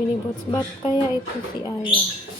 Ini buat sebat kayak itu si ayah.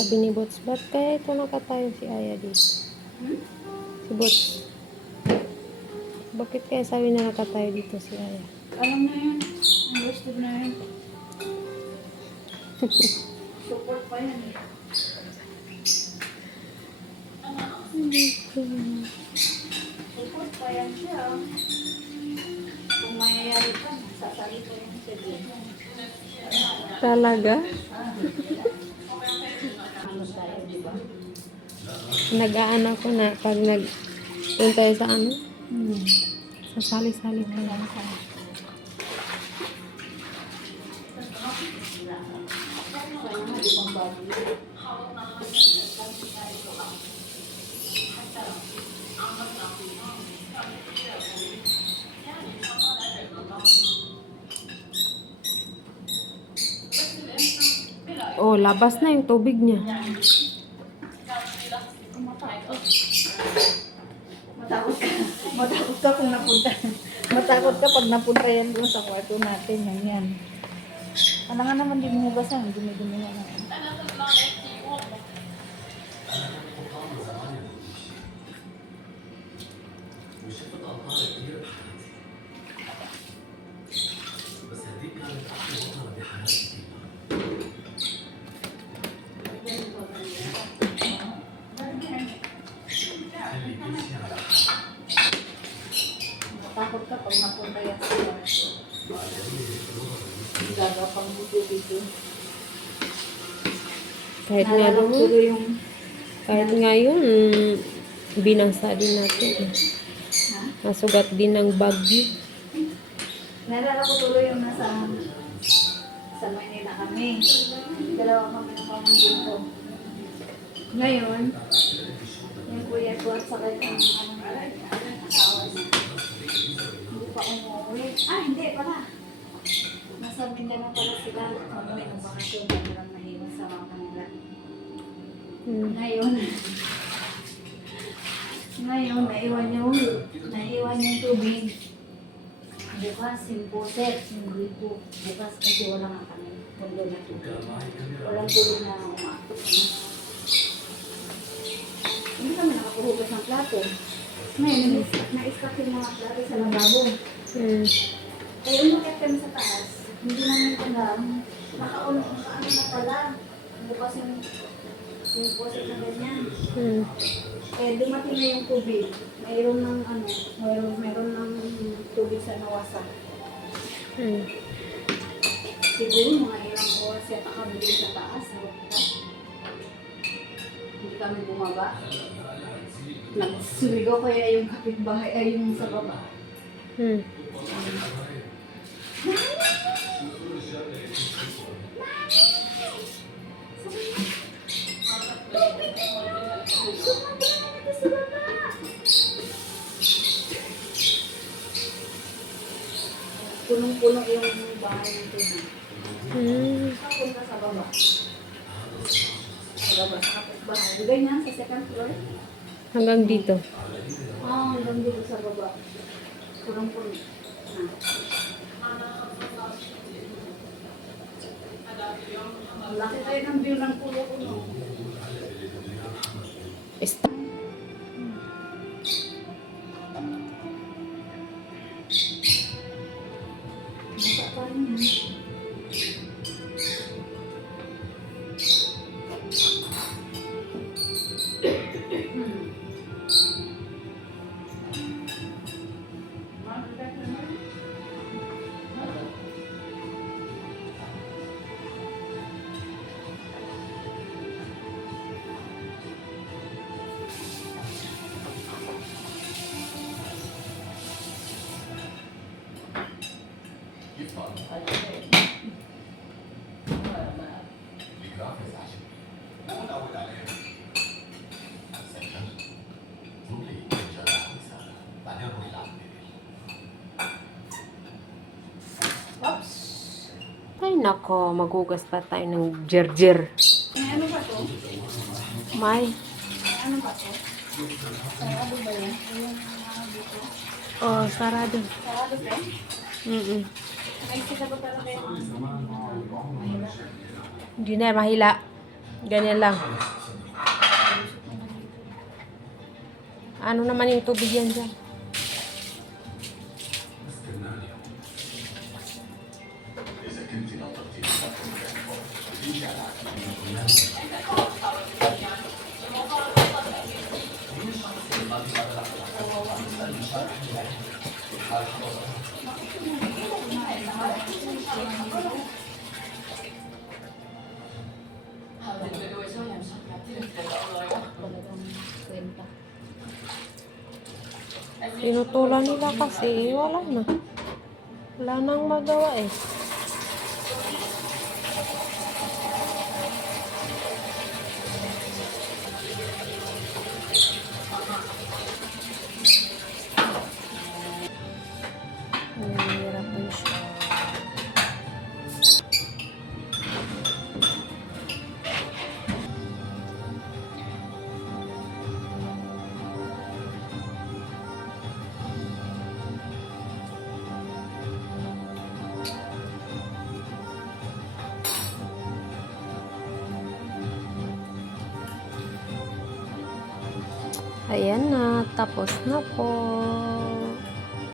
Sabi ni Bots, ba't kaya ito nakatayo si Aya dito? Si Bots. Bakit kaya sabi na nakatayo dito si Aya? Alam na yun. Understood na yun. Support pa yan eh. Support pa yan siya. Kung mayayari ka, sasali pa yan siya din. Talaga? Nag-aano ko na pag nag punta sa ano? Hmm. Sa sali-sali pa lang. Oh, labas na yung tubig niya. Matakot ka. Matakot ka kung napunta. Matakot ka pag napunta yan doon sa kwarto natin. Yan yan. Ano nga naman din mo basan? Dumi-dumi na naman. Matakot ka pag napunta yan sa kwarto. Gagapang buto dito. Kahit nga doon, yung kahit nga yun, binasa din natin. Ha? Nasugat din ng bagyo. Naalala ko tuloy yung nasa sa Manila kami. Dalawa kami ng pamangkin ko. Ngayon, yung kuya ko at saka yung asawa pa umuwi. Ah, hindi pala. Nasa Mindanao pala sila. Umuwi ng bakasyon na walang naiwan sa mga kanila. Hmm. Ngayon, ngayon, naiwan yung, naiwan yung tubig. Bukas, yung puset, yung gripo. Bukas kasi wala nga kami. Pundo na tubig. Walang tubig na umakot. Ano? Hindi kami nakapuhugas ng plato. Ngayon, na- na-stack yung mga plato sa lababo. Hmm. Kaya umakit kami sa taas. Hindi namin alam. Nakaulong, nakaano na pala. Bukas yung, yung puset na ganyan. Hmm. Kaya dumating na yung tubig. Mayroon ng ano, mayroon, mayroon ng tubig sa nawasa. Hmm. Siguro mga ilang oras yata kami sa taas. Hindi kami bumaba. Nagsuligaw kaya yung kapitbahay ay yung sa baba. Hmm. Punong-puno yung bahay ng tunan. Hmm. Punta sa baba. Sa baba, sa kapitbahay. Ganyan, sa second floor. Hanggang dito. Ah, hanggang dito sa baba. Ah. Laki tayo ng view ng pulo-puno. Stop. Nako, magugas pa tayo ng jerjer. Ano ba to? May, ano ba to? Sarado ba yan? Oh, sarado. Sarado ba? Mm-mm. Ay, sila ba talaga yung mahila? Hindi na, mahila. Ganyan lang. Ano naman yung tubig yan dyan? Tinutulan nila kasi, wala na. Wala nang magawa eh. Ayan na, tapos na po.